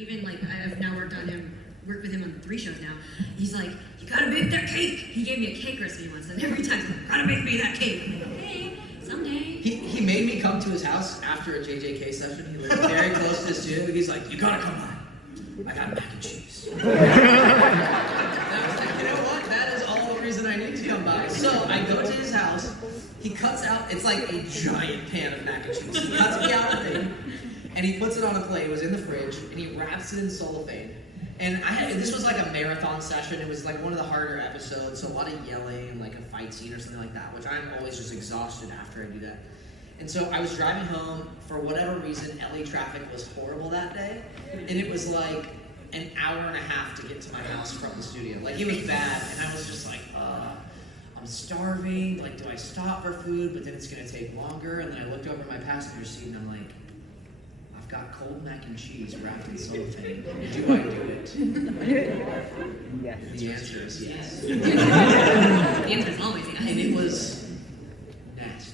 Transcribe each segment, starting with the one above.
even like I've now worked with him on 3 shows now. He's like, you gotta bake that cake. He gave me a cake recipe once, and every time he's like, gotta make me that cake. I'm like, okay, someday. He made me come to his house after a JJK session. He lived very close to his studio, and he's like, you gotta come by. I got mac and cheese. And I was like, you know what? That is all the reason I need to come by. So I go to his house. He cuts out, it's like a giant pan of mac and cheese. He cuts me out a thing, and he puts it on a plate. It was in the fridge, and he wraps it in cellophane. And this was like a marathon session. It was like one of the harder episodes, so a lot of yelling and like a fight scene or something like that, which I'm always just exhausted after I do that. And so I was driving home. For whatever reason, LA traffic was horrible that day, and it was like an hour and a half to get to my house from the studio. Like, it was bad, and I was just like, I'm starving. Like, do I stop for food? But then it's gonna take longer. And then I looked over my passenger seat, and I'm like, I've got cold mac and cheese wrapped in cellophane. Do I do it? Yes. The answer is yes. The answer is always yes. And it was nasty.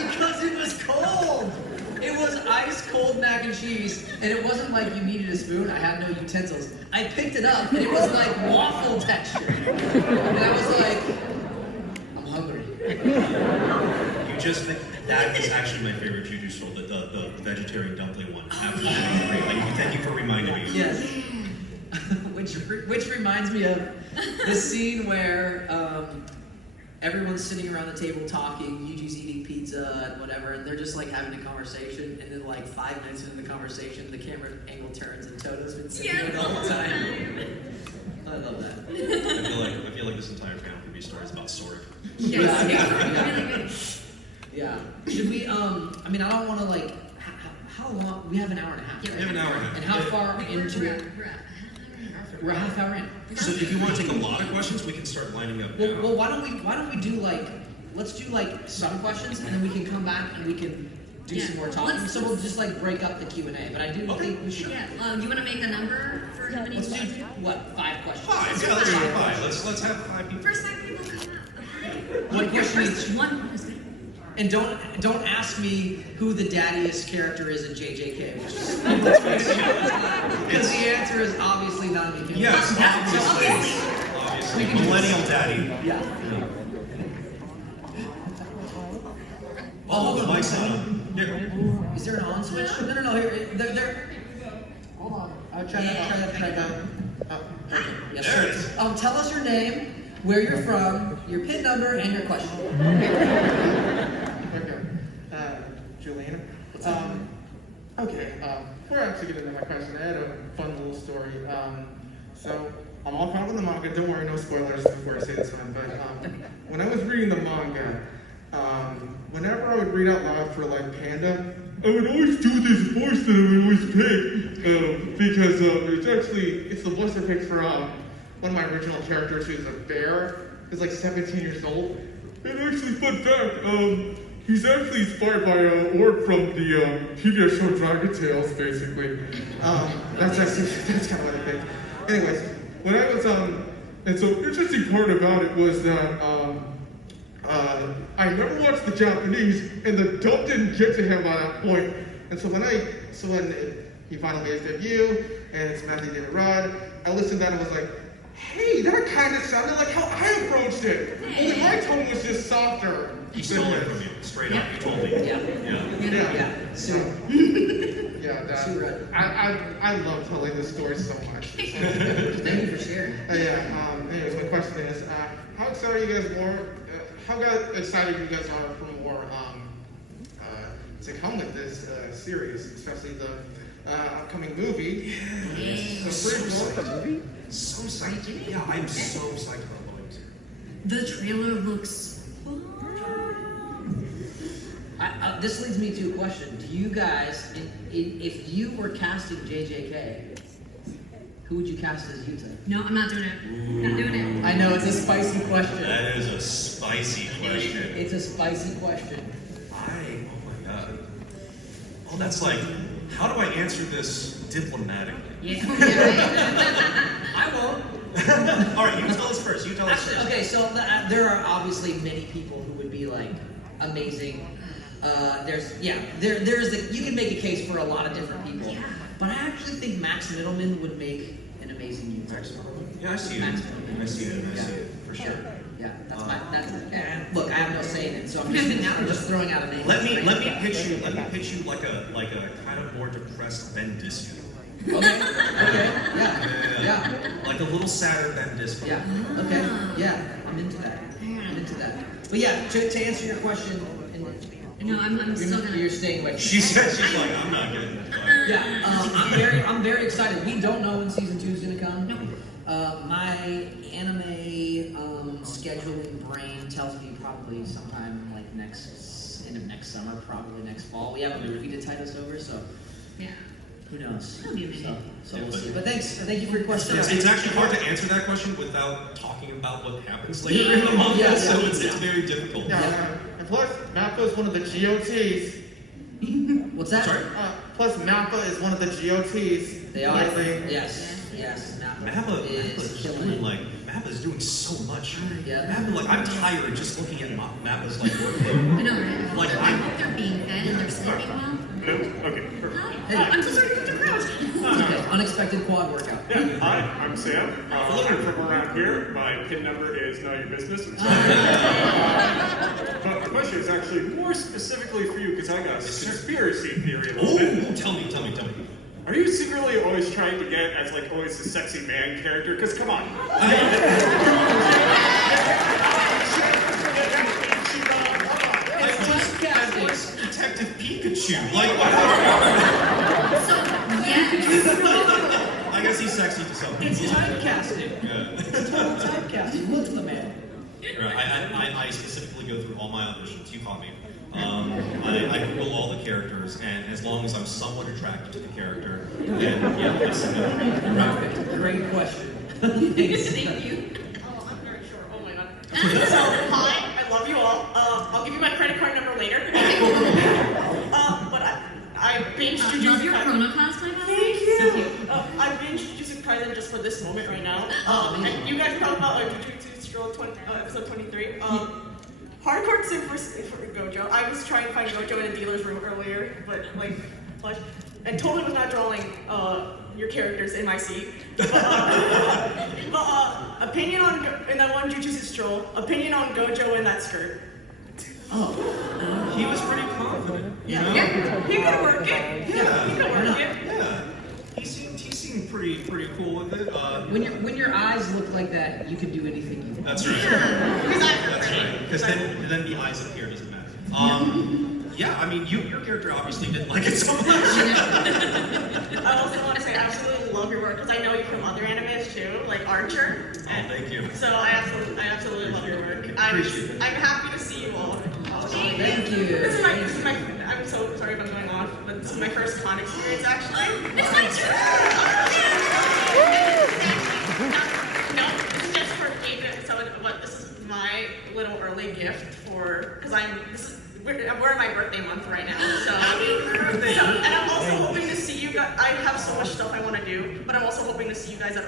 Because it was cold. It was ice cold mac and cheese, and it wasn't like you needed a spoon. I had no utensils. I picked it up, and it was like waffle texture. And I was like, I'm hungry. That is actually my favorite Jujutsu roll, the vegetarian dumpling one. Absolutely great. Like, thank you for reminding me. Yes. Which reminds me of the scene where everyone's sitting around the table talking, Yuji's eating pizza and whatever, and they're just like having a conversation, and then like 5 minutes into the conversation, the camera angle turns and Toto's been sitting there the whole time. I love that. I feel like this entire panel could be stories about Sword. Yeah. Should we, I mean, I don't want to like, how long, we have an hour and a half. We have an hour and a half. And how far into it? We're a half hour in. So if you want to take a lot of questions, we can start lining up now. Well, why don't we do like, let's do like some questions, and then we can come back and we can do some more talking. So we'll just like break up the Q&A. But I do think we should. Yeah. You want to make a number for how many? Let's do what? 5 questions. 5. Yeah, let's do 5. Let's have 5 people. First 5 people come up. One question each. One is good. And don't ask me who the daddiest character is in JJK. Because the answer is obviously not me. Yes, obviously. Millennial daddy. Yeah. Oh, the mic's on. Here. Is there an on switch? No. Here, there. Hold on. I'll try that. Oh, okay. Yes, there it is. Tell us your name, where you're from, your PIN number, and your question. Okay. Juliana. Before I actually get into my question, I had a fun little story. So I'm all caught up in the manga. Don't worry, no spoilers before I say this one. But when I was reading the manga, whenever I would read out loud for like Panda, I would always do this voice that I would always pick because it's the voice I picked for one of my original characters who's a bear. He's like 17 years old. And actually, fun fact, he's actually inspired by Orc from the PBS show Dragon Tales, basically. That's kind of what I think. Anyways, when I was, and so interesting part about it was that I never watched the Japanese, and the dub didn't get to him by that point. And so when he finally made his debut, and it's Matthew David Rudd, I listened to that and was like, hey, that kind of sounded like how I approached it. Only my tone was just softer. He stole it from you, straight up. You told me. Yeah. So, I love telling this story so much. thank you for sharing. Anyways, my question is, how excited are you guys excited you guys are for more to come with this series, especially the upcoming movie? Yes. The movie? So psyched. Yeah, I'm so psyched about going to. The trailer looks fun. This leads me to a question. Do you guys, if you were casting JJK, who would you cast as Yuta? No, I'm not doing it. Not doing it. I know, it's a spicy question. That is a spicy question. It's a spicy question. Oh my god. Oh, that's like, how do I answer this diplomatically? Yeah. I won't. All right, you tell us first. Actually, okay, so there are obviously many people who would be like amazing There's you can make a case for a lot of different people. Yeah. But I actually think Max Middleman would make an amazing universe. Yeah, I see it. Max Middleman. I see it. For sure. Yeah, look, I have no say in it, so I'm just throwing out a name. Let me pitch you like a kind of more depressed Ben Disco. Okay, yeah. Like a little sadder Ben Disco. Yeah, okay, yeah, I'm into that. But yeah, to answer your question, No, I'm still gonna. you're staying with. She's like, I'm not getting it. Yeah, I'm very excited. We don't know when season 2 is gonna come. My anime scheduling brain tells me probably sometime like end of next summer, probably next fall. We haven't movie to tide us over, so Yeah. who knows? It'll be amazing. So we'll see. But thank you for your question. It's actually hard to answer that question without talking about what happens later in the manga, so it's very difficult. Yeah, and plus, Mappa is one of the GOTs. What's that? Sorry? Plus, Mappa is one of the GOTs. They are. Lately. Yes. Mappa is killing it. Mappa's doing so much. Yeah. Mappa, like, I'm tired just looking at Mappa's like I workload. know, right? Like, I hope they're being fed and they're sleeping well. Okay, perfect. Hi. Hey. I'm so sorry to put the crowd. Okay, unexpected quad workout. Yeah, hi, I'm Sam. I'm from around here. My PIN number is Know Your Business. I'm sorry. But the question is actually more specifically for you because I got a conspiracy theory a little bit. Oh, tell me. Are you secretly always trying to get as like always a sexy man character? Because come on. It's Detective Pikachu. Like, So, yes. I guess he's sexy to some people. It's typecasting. Yeah. It's total typecasting. Look at the man. Right. I specifically go through all my auditions. You caught me. I Google all the characters, and as long as I'm somewhat attracted to the character, then yeah, I submit. Perfect. Great question. Thank you. Oh, I'm very sure. Oh my god. So, hi, I love you all. I'll give you my credit card number later. But I binged Jujutsu Love your Kaisen. Chrono class play, by the way. Thank you. I binged Jujutsu Kaisen just for this moment right now. And you guys talked about Jujutsu Scroll episode 23. Hardcore sim for Gojo. I was trying to find Gojo in a dealer's room earlier, but like, and totally was not drawing your characters in my seat. But opinion on in that one Jujutsu Stroll. Opinion on Gojo in that skirt. He was pretty confident. You know? Yeah, he could work it. Yeah. He could work it. Yeah. He seemed pretty cool with it. When your eyes look like that, you can do anything you want. That's right. Because I'm That's pretty. right. Because then the eyes up here doesn't matter. Yeah, I mean, your character obviously didn't like it so much. I also want to say I absolutely love your work because I know you from other animes too, like Archer. Oh, thank you. So I absolutely love your work. Appreciate it. I'm happy to see you all. Thank you. This is my. I'm so sorry if I'm going off, but this is my first con experience actually. It's my turn. No, this is just for this is my little early gift for because we're in my birthday month right now. So and I'm also hoping to see you guys. I have so much stuff I want to do, but I'm also hoping to see you guys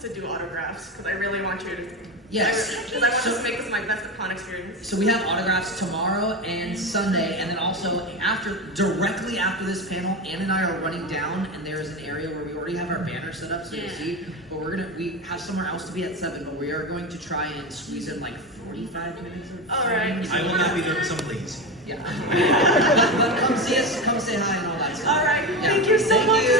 to do autographs because I really want you to. Yes. Because I want to make this my best con experience. So we have autographs tomorrow and Sunday, and then also directly after this panel, Ann and I are running down, and there is an area where we already have our banner set up, so you'll see. But we have somewhere else to be at 7, but we are going to try and squeeze in like 45 minutes. All right. I will not be there because I'm lazy. Yeah. But come see us, come say hi and all that stuff. All right. Yeah. Thank you so much. Thank you.